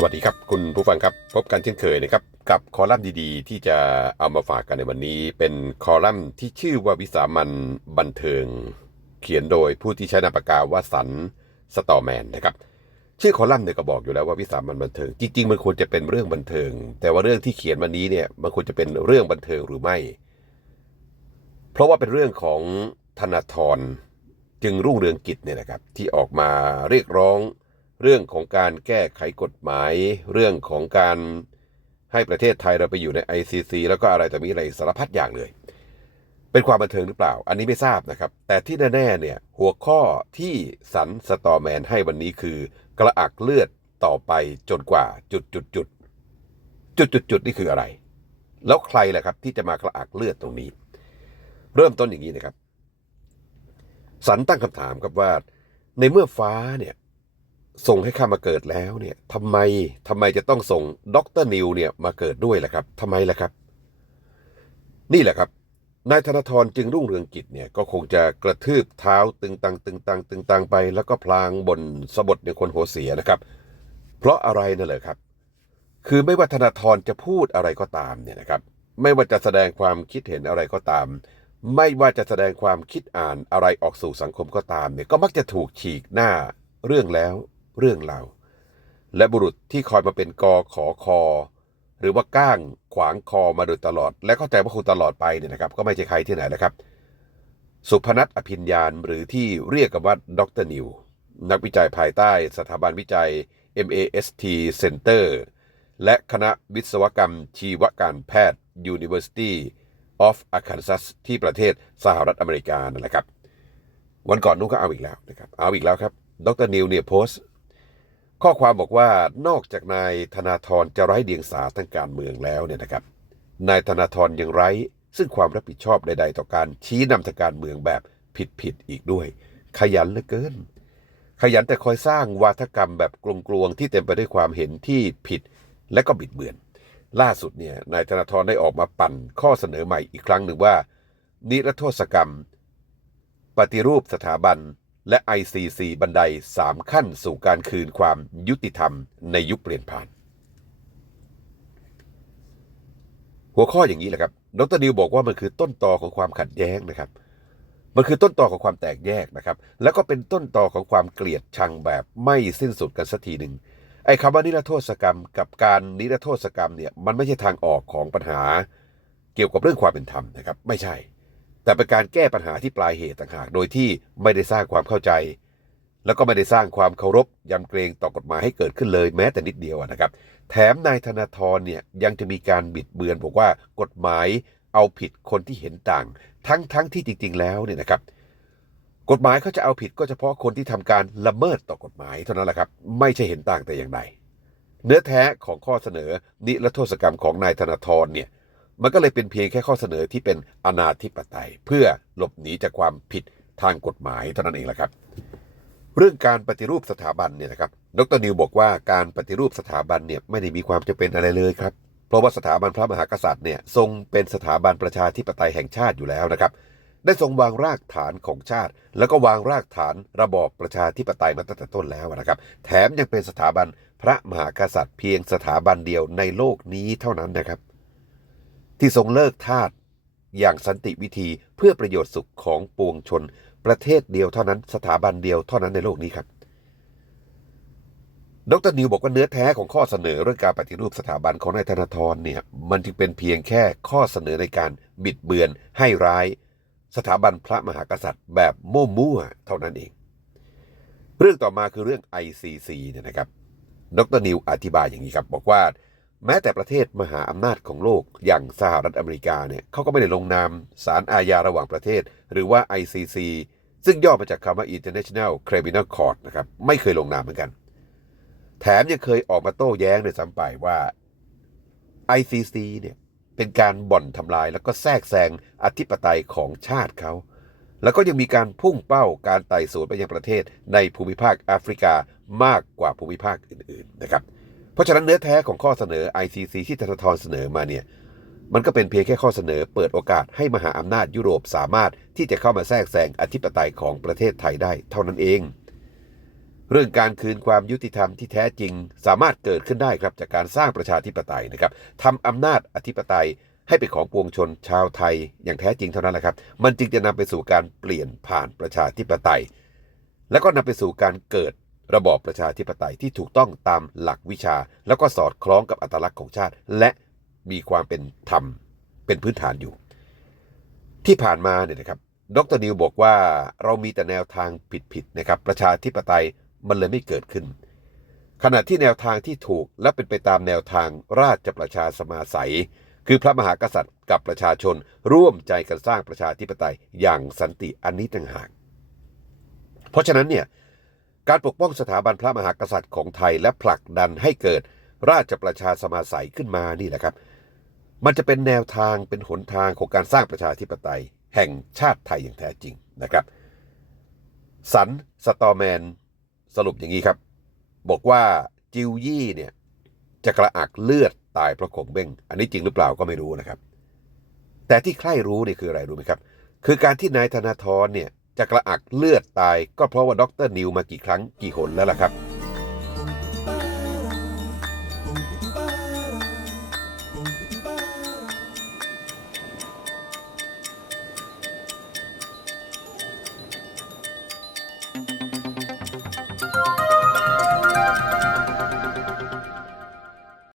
สวัสดีครับ คุณผู้ฟังครับ พบกันเช่นเคยนะครับ กับคอลัมน์ดีๆ ที่จะเอามาฝากกันในวันนี้ เป็นคอลัมน์ที่ชื่อว่าวิสามันบันเทิง เขียนโดยผู้ที่ใช้นามปากกาว่าสันสตอแมนนะครับ ชื่อคอลัมน์เนี่ยก็บอกอยู่แล้วว่าวิสามันบันเทิง จริง ๆ มันควรจะเป็นเรื่องบันเทิง แต่ว่าเรื่องที่เขียนวันนี้เนี่ยมันควรจะเป็นเรื่องบันเทิงหรือไม่ เพราะว่าเป็นเรื่องของธนาธรจึงรุ่งเรืองกิจเนี่ยนะครับที่ออกมาเรียกร้อง เรื่องของการแก้ไขกฎหมาย เรื่องของการให้ประเทศไทยเราไปอยู่ใน ICC แล้วก็อะไรแต่มีอะไรสารพัดอย่างเลย เป็นความบันเทิงหรือเปล่า อันนี้ไม่ทราบนะครับ แต่ที่แน่ๆเนี่ยหัวข้อที่สันสตอแมนให้วันนี้คือกระอักเลือดต่อไปจนกว่าจุดจุดจุดจุดจุดจุดนี่คืออะไร แล้วใครล่ะครับที่จะมากระอักเลือดตรงนี้ เริ่มต้นอย่างนี้นะครับ สันตั้งคำถามครับว่า ในเมื่อฟ้าเนี่ย ส่งให้ข้ามาเกิดแล้วเนี่ยทำไมทำไมจะต้องส่งด็อกเตอร์นิวเนี่ยมาเกิดด้วยล่ะครับทำไมล่ะครับ นี่แหละครับนายธนทรจึงรุ่งเรืองกิจเนี่ยก็คงจะกระทืบเท้าตึงตังตึงตังตึงตังไป แล้วก็พลางบนสะบดในคนหัวเสียนะครับ เพราะอะไรนั่นแหละครับ คือไม่ว่าธนาธรจะพูดอะไรก็ตามเนี่ยนะครับ ไม่ว่าจะแสดงความคิดเห็นอะไรก็ตาม ไม่ว่าจะแสดงความคิดอ่านอะไรออกสู่สังคมก็ตามเนี่ยก็มักจะถูกฉีกหน้าเรื่องแล้ว เรื่องเล่าและบุรุษที่คอยมาเป็นกอขอคอ หรือว่าก้างขวางคอมาโดยตลอด และเข้าใจว่าคงตลอดไปเนี่ยนะครับ ก็ไม่ใช่ใครที่ไหนนะครับ สุพนัทอภิญญาณหรือที่เรียกกันว่าดรนิว นักวิจัยภายใต้สถาบันวิจัย MAST Center และคณะวิศวกรรมชีวการแพทย์ University of Arkansas ที่ประเทศสหรัฐอเมริกานั่นแหละครับ วันก่อนนู้นก็เอาอีกแล้วนะครับ เอาอีกแล้วครับ ดรนิวเนี่ยโพสต์ ข้อความบอกว่านอกจากนายธนาธรจะไร้เดียงสาทางการเมืองแล้วเนี่ยนะครับ นายธนาธรยังไร้ซึ่งความรับผิดชอบใด ๆ ต่อการชี้นำทางการเมืองแบบผิดๆอีกด้วย ขยันเหลือเกิน ขยันแต่คอยสร้างวาทกรรมแบบกลวงๆที่เต็มไปด้วยความเห็นที่ผิดและก็บิดเบือน ล่าสุดเนี่ยนายธนาธรได้ออกมาปั่นข้อเสนอใหม่อีกครั้งหนึ่งว่า นิรโทษกรรม ปฏิรูปสถาบัน และ ICC บันได 3 ขั้นสู่การคืนความยุติธรรมในยุคเปลี่ยนผ่าน หัวข้ออย่างนี้แหละครับดรนิวบอกว่ามันคือต้นตอของความขัดแย้งนะครับมันคือต้นตอของความแตกแยกนะครับ แล้วก็เป็นต้นตอของความเกลียดชังแบบไม่สิ้นสุดกันสักทีหนึ่งไอ้คำว่านิรโทษกรรม กับการนิรโทษกรรมเนี่ยมันไม่ใช่ทางออกของปัญหา เกี่ยวกับเรื่องความเป็นธรรมนะครับ ไม่ใช่ แต่เป็นการแก้ปัญหาที่ปลายเหตุต่างหาก โดยที่ไม่ได้สร้างความเข้าใจ แล้วก็ไม่ได้สร้างความเคารพยำเกรงต่อกฎหมายให้เกิดขึ้นเลยแม้แต่นิดเดียวนะครับ แถมนายธนาธรเนี่ยยังจะมีการบิดเบือนบอกว่ากฎหมายเอาผิดคนที่เห็นต่าง ทั้งทั้งที่จริง ๆ แล้วเนี่ยนะครับ กฎหมายเขาจะเอาผิดก็เฉพาะคนที่ทำการละเมิดต่อกฎหมายเท่านั้นแหละครับ ไม่ใช่เห็นต่างแต่อย่างใดเนื้อแท้ของข้อเสนอนิรโทษกรรมของนายธนาธรเนี่ย มันก็เลยเป็นเพียงแค่ข้อเสนอที่เป็นอนาธิปไตย เพื่อหลบหนีจากความผิดทางกฎหมายเท่านั้นเองแหละครับ เรื่องการปฏิรูปสถาบันเนี่ยนะครับดรนิวบอกว่าการปฏิรูปสถาบันเนี่ยไม่ได้มีความจำเป็นอะไรเลยครับ เพราะว่าสถาบันพระมหากษัตริย์เนี่ยทรงเป็นสถาบันประชาธิปไตยแห่งชาติอยู่แล้วนะครับ ได้ทรงวางรากฐานของชาติ แล้วก็วางรากฐานระบอบประชาธิปไตยมาตั้งแต่ต้นแล้วนะครับ แถมยังเป็นสถาบันพระมหากษัตริย์เพียงสถาบันเดียวในโลกนี้เท่านั้นนะครับ ที่ทรงเลิกทาสอย่างสันติวิธีเพื่อประโยชน์สุขของปวงชน ประเทศเดียวเท่านั้นสถาบันเดียวเท่านั้นในโลกนี้ครับ ดรนิวบอกว่าเนื้อแท้ของข้อเสนอเรื่องการปฏิรูปสถาบันของนายธนาธรเนี่ยมันจึงเป็นเพียงแค่ข้อเสนอในการบิดเบือนให้ร้าย สถาบันพระมหากษัตริย์ แบบมั่วๆเท่านั้นเอง เรื่องต่อมาคือเรื่อง ICC เนี่ยนะครับ ดรนิวอธิบายอย่างนี้ครับบอกว่า แม้แต่ประเทศมหาอำนาจของโลกอย่างสหรัฐอเมริกาเนี่ยเขาก็ไม่ได้ลงนามสารอาญาระหว่างประเทศ หรือว่า ICC ซึ่งย่อมาจากคำว่า International Criminal Court นะครับไม่เคยลงนามเหมือนกัน แถมยังเคยออกมาโต้แย้งด้วยซ้ำไปว่า ICC เนี่ยเป็นการบ่อนทำลายแล้วก็แทรกแซงอธิปไตยของชาติเขา แล้วก็ยังมีการพุ่งเป้าการไต่สวนไปยังประเทศในภูมิภาคแอฟริกามากกว่าภูมิภาคอื่นๆนะครับ เพราะฉะนั้นเนื้อแท้ของข้อเสนอ ICC ที่ธนาธรเสนอมาเนี่ยมันก็เป็นเพียงแค่ข้อเสนอเปิดโอกาสให้มหาอำนาจยุโรปสามารถที่จะเข้ามาแทรกแซงอธิปไตยของประเทศไทยได้เท่านั้นเอง เรื่องการคืนความยุติธรรมที่แท้จริงสามารถเกิดขึ้นได้ครับจากการสร้างประชาธิปไตยนะครับทำอำนาจอธิปไตยให้เป็นของปวงชนชาวไทยอย่างแท้จริงเท่านั้นแหละครับ มันจึงจะนำไปสู่การเปลี่ยนผ่านประชาธิปไตย แล้วก็นำไปสู่การเกิด ระบอบประชาธิปไตยที่ถูกต้องตามหลักวิชา แล้วก็สอดคล้องกับอัตลักษณ์ของชาติ และมีความเป็นธรรมเป็นพื้นฐานอยู่ ที่ผ่านมาเนี่ยนะครับดรนิวบอกว่าเรามีแต่แนวทางผิดๆนะครับ ประชาธิปไตยมันเลยไม่เกิดขึ้น ขณะที่แนวทางที่ถูกและเป็นไปตามแนวทางราชประชาสมาสัย คือพระมหากษัตริย์กับประชาชนร่วมใจกันสร้างประชาธิปไตยอย่างสันติอันนี้ต่างหาก เพราะฉะนั้นเนี่ย การปกป้องสถาบันพระมหากษัตริย์ของไทยและผลักดันให้เกิดราชประชาสมาสัยขึ้นมานี่แหละครับ มันจะเป็นแนวทางเป็นหนทางของการสร้างประชาธิปไตย แห่งชาติไทยอย่างแท้จริงนะครับ สันสตอแมนสรุปอย่างนี้ครับ บอกว่าจิวยี่เนี่ยจะกระอักเลือดตายเพราะขงเบ้ง อันนี้จริงหรือเปล่าก็ไม่รู้นะครับ แต่ที่ใครรู้นี่คืออะไรรู้ไหมครับ คือการที่นายธนาธรเนี่ย จะกระอักเลือดตายก็เพราะว่าดรนิวมากี่ครั้งกี่หนแล้วล่ะครับ